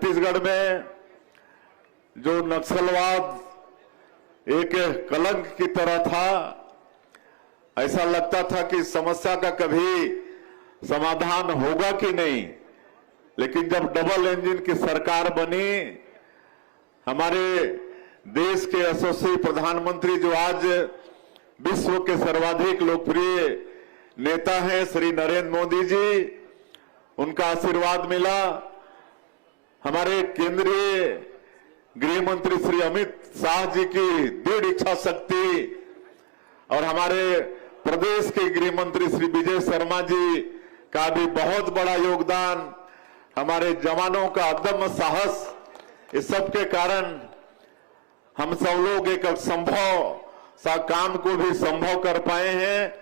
छत्तीसगढ़ में जो नक्सलवाद एक कलंक की तरह था, ऐसा लगता था कि समस्या का कभी समाधान होगा कि नहीं। लेकिन जब डबल इंजन की सरकार बनी, हमारे देश के यशस्वी प्रधानमंत्री जो आज विश्व के सर्वाधिक लोकप्रिय नेता हैं श्री नरेंद्र मोदी जी, उनका आशीर्वाद मिला। हमारे केंद्रीय गृह मंत्री श्री अमित शाह जी की दृढ़ इच्छा शक्ति और हमारे प्रदेश के गृह मंत्री श्री विजय शर्मा जी का भी बहुत बड़ा योगदान, हमारे जवानों का अदम्य साहस, इस सब के कारण हम सब लोग एक असंभव सा काम को भी संभव कर पाए हैं,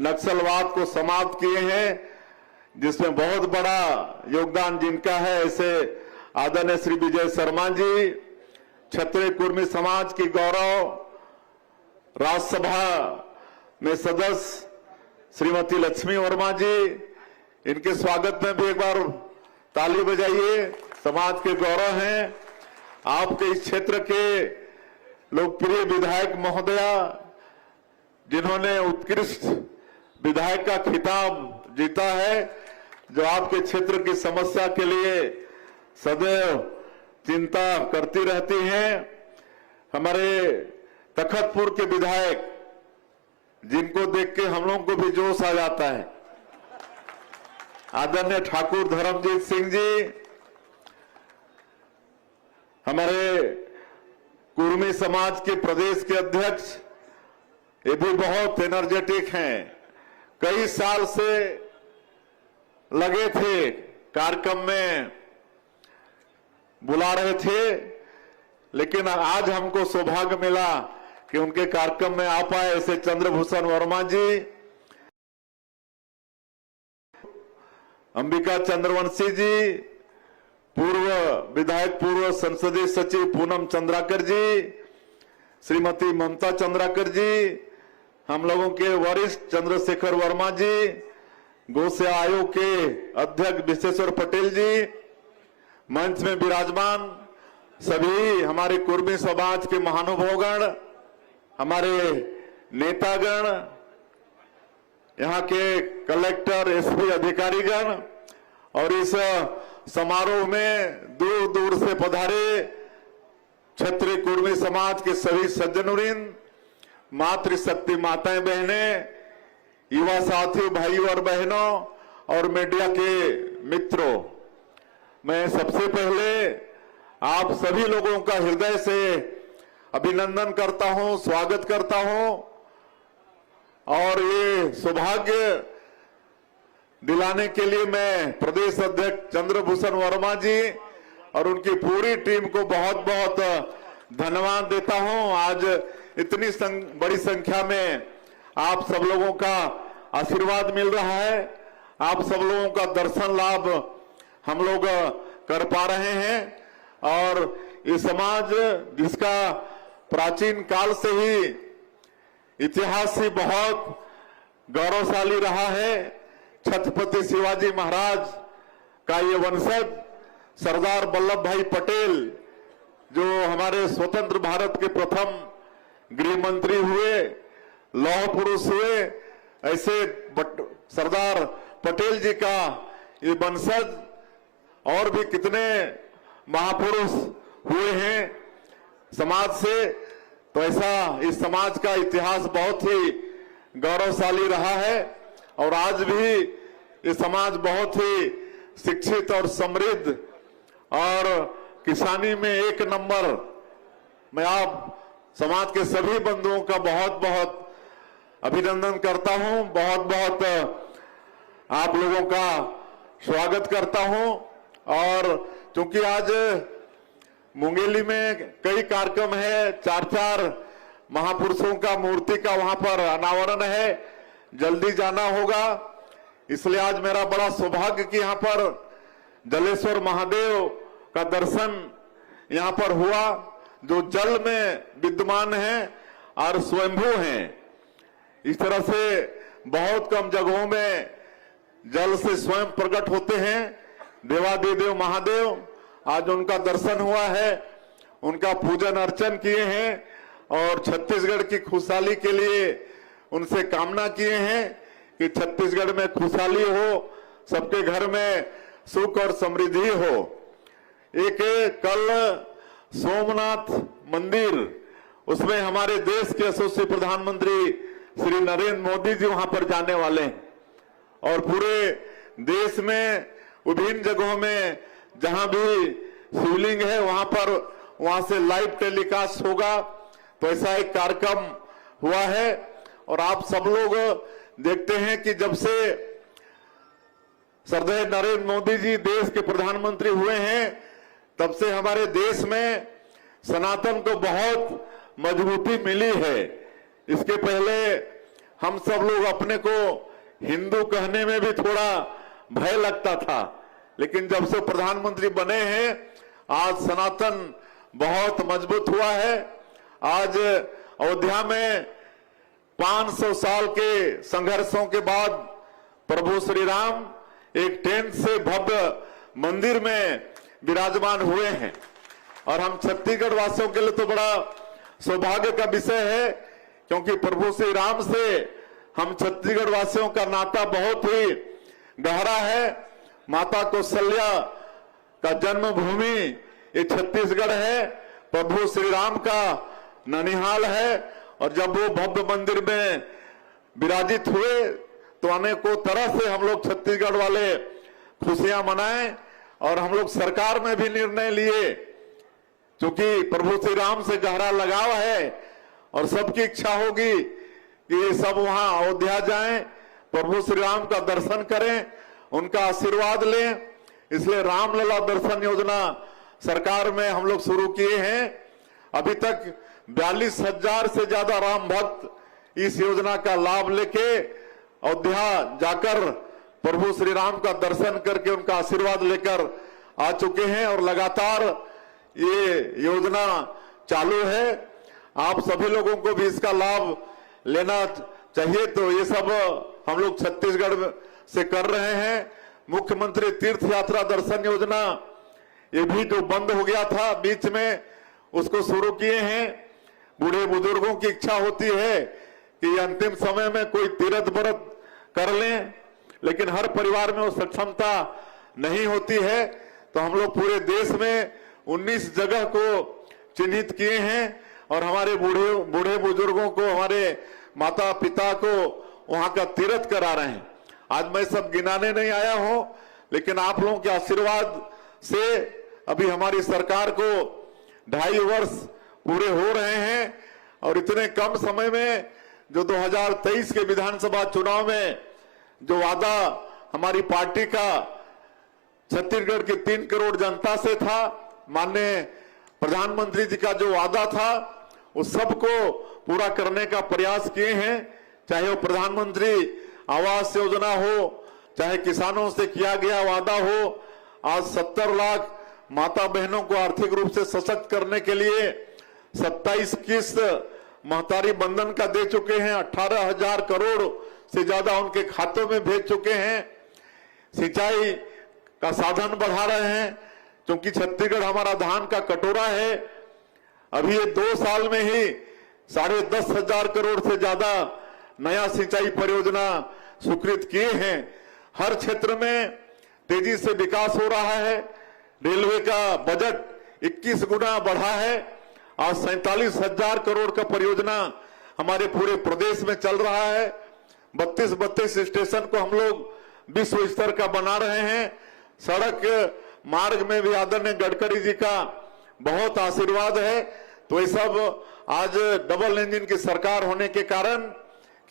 नक्सलवाद को समाप्त किए हैं, जिसमें बहुत बड़ा योगदान जिनका है ऐसे आदरणीय श्री विजय शर्मा जी, क्षत्रिय कुर्मी समाज की गौरव राज्यसभा में सदस्य श्रीमती लक्ष्मी वर्मा जी, इनके स्वागत में भी एक बार ताली बजाइए। समाज के गौरव हैं। आपके इस क्षेत्र के लोकप्रिय विधायक महोदया, जिन्होंने उत्कृष्ट विधायक का खिताब जीता है, जो आपके क्षेत्र की समस्या के लिए सदैव चिंता करती रहती हैं। हमारे तखतपुर के विधायक, जिनको देख के हम लोगों को भी जोश आ जाता है, आदरणीय ठाकुर धर्मजीत सिंह जी, हमारे कुर्मी समाज के प्रदेश के अध्यक्ष, ये भी बहुत एनर्जेटिक हैं। कई साल से लगे थे, कार्यक्रम में बुला रहे थे, लेकिन आज हमको सौभाग्य मिला कि उनके कार्यक्रम में आ पाए। ऐसे चंद्रभूषण वर्मा जी, अंबिका चंद्रवंशी जी, पूर्व विधायक पूर्व संसदीय सचिव पूनम चंद्राकर जी, श्रीमती ममता चंद्राकर जी, हम लोगों के वरिष्ठ चंद्रशेखर वर्मा जी, गौसे आयोग के अध्यक्ष विश्वेश्वर पटेल जी, मंच में विराजमान सभी हमारे कुर्मी समाज के महानुभावगण, हमारे नेतागण, यहाँ के कलेक्टर एसपी अधिकारीगण और इस समारोह में दूर दूर से पधारे क्षत्रिय कुर्मी समाज के सभी सज्जनवृंद, मातृशक्ति माताएं बहनें, युवा साथियों भाइयों और बहनों और मीडिया के मित्रों, मैं सबसे पहले आप सभी लोगों का हृदय से अभिनंदन करता हूं, स्वागत करता हूं और ये सौभाग्य दिलाने के लिए मैं प्रदेश अध्यक्ष चंद्रभूषण वर्मा जी और उनकी पूरी टीम को बहुत बहुत धन्यवाद देता हूं। आज इतनी बड़ी संख्या में आप सब लोगों का आशीर्वाद मिल रहा है, आप सब लोगों का दर्शन लाभ हम लोग कर पा रहे हैं और ये समाज जिसका प्राचीन काल से ही इतिहास से बहुत गौरवशाली रहा है, छत्रपति शिवाजी महाराज का ये वंशज सरदार वल्लभ भाई पटेल, जो हमारे स्वतंत्र भारत के प्रथम गृह मंत्री हुए, लौह पुरुष हुए, ऐसे सरदार पटेल जी का ये वंशज और भी कितने महापुरुष हुए हैं समाज से। तो ऐसा इस समाज का इतिहास बहुत ही गौरवशाली रहा है और आज भी ये समाज बहुत ही शिक्षित और समृद्ध और किसानी में एक नंबर। मैं आप समाज के सभी बंधुओं का बहुत बहुत अभिनंदन करता हूं, बहुत बहुत आप लोगों का स्वागत करता हूं। और क्योंकि आज मुंगेली में कई कार्यक्रम है, 4 महापुरुषों का मूर्ति का वहां पर अनावरण है, जल्दी जाना होगा, इसलिए आज मेरा बड़ा सौभाग्य कि यहाँ पर जलेश्वर महादेव का दर्शन यहाँ पर हुआ, जो जल में विद्यमान है और स्वयंभू हैं। इस तरह से बहुत कम जगहों में जल से स्वयं प्रकट होते हैं देवादिदेव महादेव आज उनका दर्शन हुआ है, उनका पूजन अर्चन किए हैं और छत्तीसगढ़ की खुशहाली के लिए उनसे कामना किए हैं कि छत्तीसगढ़ में खुशहाली हो, सबके घर में सुख और समृद्धि हो। एक कल सोमनाथ मंदिर, उसमें हमारे देश के यशस्वी प्रधानमंत्री श्री नरेंद्र मोदी जी वहां पर जाने वाले हैं और पूरे देश में विभिन्न जगहों में जहां भी शिवलिंग है वहां से लाइव टेलीकास्ट होगा। तो ऐसा एक कार्यक्रम हुआ है और आप सब लोग देखते हैं कि जब से श्रद्धेय नरेंद्र मोदी जी देश के प्रधानमंत्री हुए हैं तब से हमारे देश में सनातन को बहुत मजबूती मिली है। इसके पहले हम सब लोग अपने को हिंदू कहने में भी थोड़ा भय लगता था, लेकिन जब से प्रधानमंत्री बने हैं आज सनातन बहुत मजबूत हुआ है। आज अयोध्या में 500 साल के संघर्षों के बाद प्रभु श्री राम एक टेंट से भव्य मंदिर में विराजमान हुए हैं और हम छत्तीसगढ़ वासियों के लिए तो बड़ा सौभाग्य का विषय है, क्योंकि प्रभु श्री राम से हम छत्तीसगढ़ वासियों का नाता बहुत ही गहरा है। माता कौशल्या का जन्मभूमि ये छत्तीसगढ़ है, प्रभु श्री राम का ननिहाल है और जब वो भव्य मंदिर में विराजित हुए तो अनेकों तरह से हम लोग छत्तीसगढ़ वाले खुशियां मनाएं और हम लोग सरकार में भी निर्णय लिए, क्योंकि प्रभु श्री राम से गहरा लगाव है और सबकी इच्छा होगी कि सब वहां अयोध्या जाएं, प्रभु श्री राम का दर्शन करें, उनका आशीर्वाद लें। इसलिए रामलला दर्शन योजना सरकार में हम लोग शुरू किए हैं। अभी तक 42,000 से ज्यादा राम भक्त इस योजना का लाभ लेके अयोध्या जाकर प्रभु श्री राम का दर्शन करके उनका आशीर्वाद लेकर आ चुके हैं और लगातार ये योजना चालू है। आप सभी लोगों को भी इसका लाभ लेना चाहिए। तो ये सब हम लोग छत्तीसगढ़ से कर रहे हैं। मुख्यमंत्री तीर्थ यात्रा दर्शन योजना ये भी जो बंद हो गया था बीच में, उसको शुरू किए हैं। बूढ़े बुजुर्गों की इच्छा होती है कि अंतिम समय में कोई तीर्थ व्रत कर लें, लेकिन हर परिवार में वो सक्षमता नहीं होती है। तो हम लोग पूरे देश में 19 जगह को चिन्हित किए हैं और हमारे बूढ़े बुजुर्गों को, हमारे माता पिता को वहां का तीर्थ करा रहे हैं। आज मैं सब गिनाने नहीं आया हूं, लेकिन आप लोगों के आशीर्वाद से अभी हमारी सरकार को 2.5 वर्ष पूरे हो रहे हैं और इतने कम समय में जो 2023 के विधानसभा चुनाव में जो वादा हमारी पार्टी का छत्तीसगढ़ की 3 करोड़ जनता से था, माननीय प्रधानमंत्री जी का जो वादा था, उस सबको पूरा करने का प्रयास किए हैं। चाहे वो प्रधानमंत्री आवास योजना हो, चाहे किसानों से किया गया वादा हो। आज 70 लाख माता बहनों को आर्थिक रूप से सशक्त करने के लिए 27 किस्त महतारी बंधन का दे चुके हैं। 18,000 करोड़ से ज्यादा उनके खातों में भेज चुके हैं। सिंचाई का साधन बढ़ा रहे हैं, क्योंकि छत्तीसगढ़ हमारा धान का कटोरा है। अभी ये 2 साल में ही 10,500 करोड़ से ज्यादा नया सिंचाई परियोजना स्वीकृत किए हैं। हर क्षेत्र में तेजी से विकास हो रहा है। रेलवे का बजट 21 गुना बढ़ा है। आज 47,000 करोड़ का परियोजना हमारे पूरे प्रदेश में चल रहा है। 32 स्टेशन को हम लोग विश्व स्तर का बना रहे हैं। सड़क मार्ग में भी आदरणीय गडकरी जी का बहुत आशीर्वाद है। तो ये सब आज डबल इंजन की सरकार होने के कारण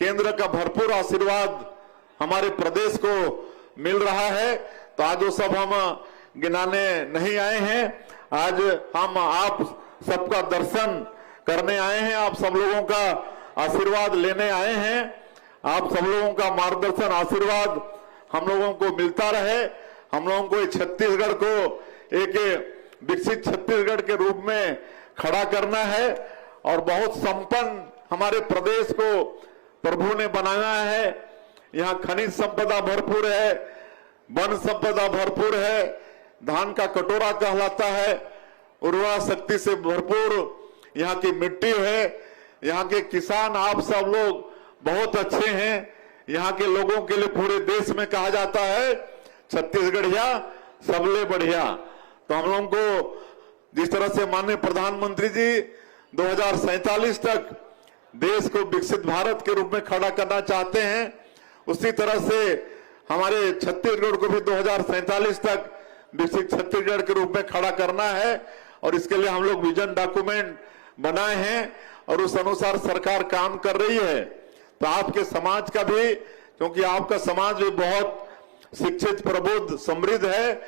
केंद्र का भरपूर आशीर्वाद हमारे प्रदेश को मिल रहा है। तो आज वो सब हम गिनाने नहीं आए हैं, आज हम आप सबका दर्शन करने आए हैं, आप सब लोगों का आशीर्वाद लेने आए हैं। आप सब लोगों का मार्गदर्शन आशीर्वाद हम लोगों को मिलता रहे। हम लोगों को छत्तीसगढ़ को एक विकसित छत्तीसगढ़ के रूप में खड़ा करना है और बहुत संपन्न हमारे प्रदेश को प्रभु ने बनाया है। यहाँ खनिज संपदा भरपूर है, वन संपदा भरपूर है, धान का कटोरा कहलाता है। उर्वरा शक्ति से भरपूर यहाँ की मिट्टी है। यहाँ के किसान आप सब लोग बहुत अच्छे हैं। यहाँ के लोगों के लिए पूरे देश में कहा जाता है छत्तीसगढ़िया सबले बढ़िया। तो हम लोगों को जिस तरह से माननीय प्रधानमंत्री जी 2047 तक देश को विकसित भारत के रूप में खड़ा करना चाहते हैं, उसी तरह से हमारे छत्तीसगढ़ को भी 2047 तक विकसित छत्तीसगढ़ के रूप में खड़ा करना है। और इसके लिए हम लोग विजन डॉक्यूमेंट बनाए हैं और उस अनुसार सरकार काम कर रही है। तो आपके समाज का भी, क्योंकि आपका समाज भी बहुत शिक्षित, प्रबुद्ध, समृद्ध है,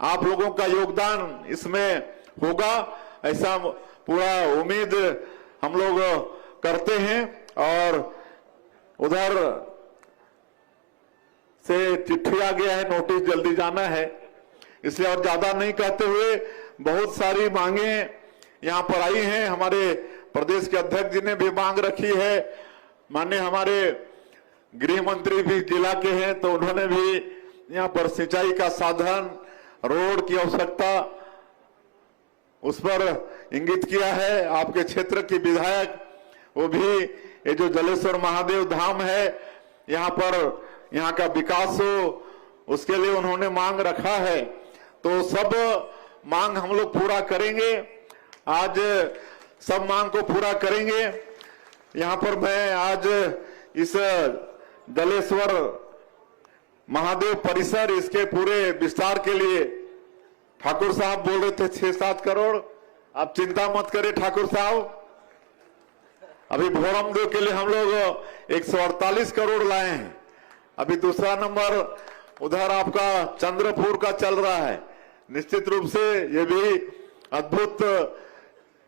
आप लोगों का योगदान इसमें होगा, ऐसा पूरा उम्मीद हम लोग करते हैं। और उधर से चिट्ठी आ गया है, नोटिस जल्दी जाना है, इसलिए और ज्यादा नहीं कहते हुए बहुत सारी मांगे यहाँ पर आई हैं। हमारे प्रदेश के अध्यक्ष जी ने भी मांग रखी है, माननीय हमारे गृह मंत्री भी जिला के हैं, तो उन्होंने भी यहाँ पर सिंचाई का साधन, रोड की आवश्यकता उस पर इंगित किया है। आपके क्षेत्र की विधायक वो भी ये जो जलेश्वर महादेव धाम है यहाँ पर, यहाँ का विकास हो, उसके लिए उन्होंने मांग रखा है। तो सब मांग हम लोग पूरा करेंगे, आज सब मांग को पूरा करेंगे। यहाँ पर मैं आज इस जलेश्वर महादेव परिसर, इसके पूरे विस्तार के लिए ठाकुर साहब बोल रहे थे 6-7 करोड़। आप चिंता मत करें ठाकुर साहब, अभी भोरमदेव के लिए हम लोग 148 करोड़ लाए हैं। अभी दूसरा नंबर उधर आपका चंद्रपुर का चल रहा है। निश्चित रूप से ये भी अद्भुत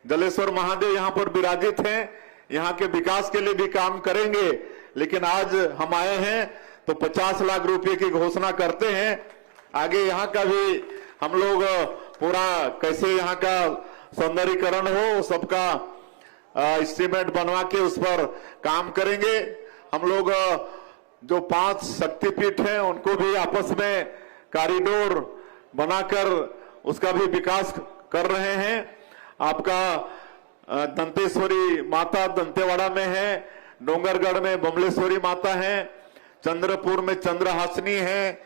जलेश्वर महादेव यहाँ पर विराजित हैं, यहाँ के विकास के लिए भी काम करेंगे। लेकिन आज हम आए हैं तो 50 लाख रुपए की घोषणा करते हैं। आगे यहाँ का भी हम लोग पूरा कैसे यहाँ का सौंदर्यीकरण हो, सबका एस्टीमेट बनवा के उस पर काम करेंगे। हम लोग जो 5 शक्तिपीठ हैं उनको भी आपस में कॉरिडोर बनाकर उसका भी विकास कर रहे हैं। आपका दंतेश्वरी माता दंतेवाड़ा में है, डोंगरगढ़ में बमलेश्वरी माता है, चंद्रपुर में चंद्रहासिनी है,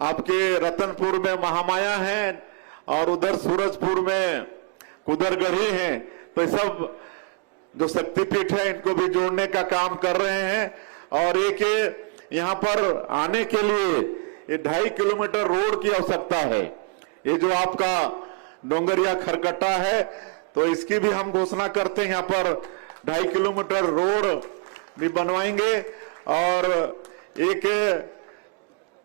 आपके रतनपुर में महामाया है और उधर सूरजपुर में कुदरगढ़ी है। तो सब जो शक्तिपीठ है इनको भी जोड़ने का काम कर रहे हैं। और एक यहाँ पर आने के लिए ये 2.5 किलोमीटर रोड की आवश्यकता है। ये जो आपका डोंगरिया खरकट्टा है तो इसकी भी हम घोषणा करते हैं, यहाँ पर 2.5 किलोमीटर रोड भी बनवाएंगे। और एक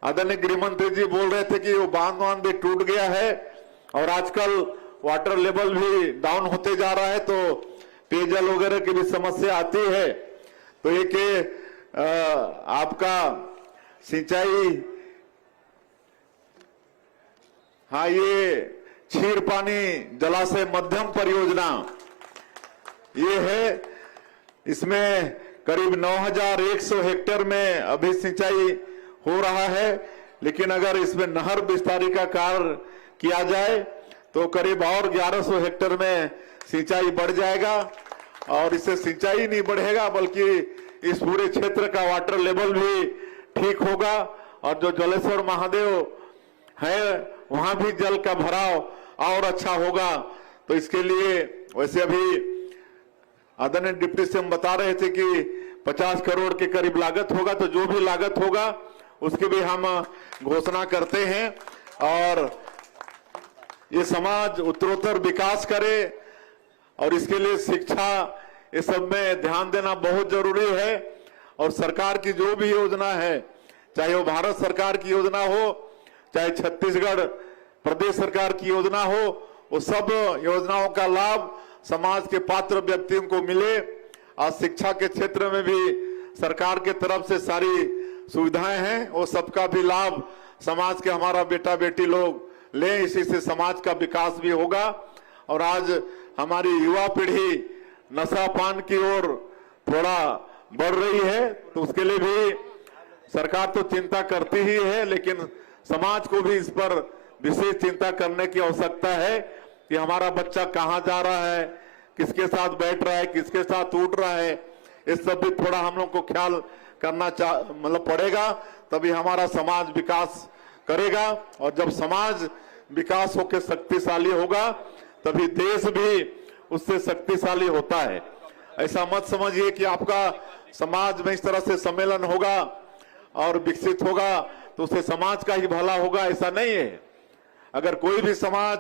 आदरणीय गृह मंत्री जी बोल रहे थे कि वो बांध भी टूट गया है और आजकल वाटर लेवल भी डाउन होते जा रहा है, तो पेयजल वगैरह की भी समस्या आती है। तो एक आपका सिंचाई, हाँ, ये क्षीर पानी जलाशय मध्यम परियोजना ये है। इसमें करीब 9100 हेक्टेयर में अभी सिंचाई हो रहा है, लेकिन अगर इसमें नहर विस्तारी का कार्य किया जाए तो करीब और 1100 हेक्टेयर में सिंचाई बढ़ जाएगा। और इससे सिंचाई नहीं बढ़ेगा बल्कि इस पूरे क्षेत्र का वाटर लेवल भी ठीक होगा। और जो जलेश्वर महादेव है वहां भी जल का भराव और अच्छा होगा। तो इसके लिए वैसे अभी आदरणीय डिप्टी सीएम बता रहे थे कि 50 करोड़ के करीब लागत होगा, तो जो भी लागत होगा उसकी भी हम घोषणा करते हैं। और ये समाज उत्तरोत्तर विकास करे और इसके लिए शिक्षा, ये सब में ध्यान देना बहुत जरूरी है। और सरकार की जो भी योजना है, चाहे वो भारत सरकार की योजना हो, चाहे छत्तीसगढ़ प्रदेश सरकार की योजना हो, वो सब योजनाओं का लाभ समाज के पात्र व्यक्तियों को मिले। और शिक्षा के क्षेत्र में भी सरकार के तरफ से सारी सुविधाएं हैं, वो सबका भी लाभ समाज के हमारा बेटा बेटी लोग लें, इसी से समाज का विकास भी होगा। और आज हमारी युवा पीढ़ी नशा पान की ओर थोड़ा बढ़ रही है, तो उसके लिए भी सरकार तो चिंता करती ही है, लेकिन समाज को भी इस पर विशेष चिंता करने की आवश्यकता है कि हमारा बच्चा कहाँ जा रहा है, किसके साथ बैठ रहा है, किसके साथ उठ रहा है, इस सब भी थोड़ा हम लोग को ख्याल करना मतलब पड़ेगा, तभी हमारा समाज विकास करेगा। और जब समाज विकास होकर शक्तिशाली होगा तभी देश भी उससे शक्तिशाली होता है। ऐसा मत समझिए कि आपका समाज में इस तरह से सम्मेलन होगा और विकसित होगा तो उससे समाज का ही भला होगा, ऐसा नहीं है। अगर कोई भी समाज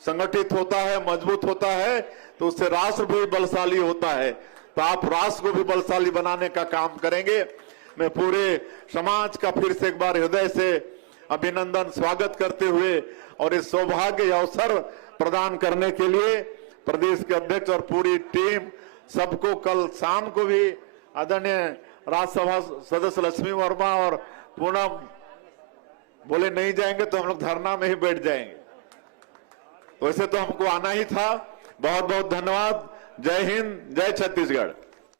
संगठित होता है, मजबूत होता है, तो उससे राष्ट्र भी बलशाली होता है। तो आप राष्ट्र को भी बलशाली बनाने का काम करेंगे। मैं पूरे समाज का फिर से एक बार हृदय से अभिनंदन स्वागत करते हुए और इस सौभाग्य अवसर प्रदान करने के लिए प्रदेश के अध्यक्ष और पूरी टीम सबको कल शाम को भी आदरणीय राज्यसभा सदस्य लक्ष्मी वर्मा और पूनम बोले नहीं जाएंगे तो हम लोग धरना में ही बैठ जाएंगे, तो वैसे तो हमको आना ही था। बहुत बहुत धन्यवाद। जय हिंद, जय छत्तीसगढ़।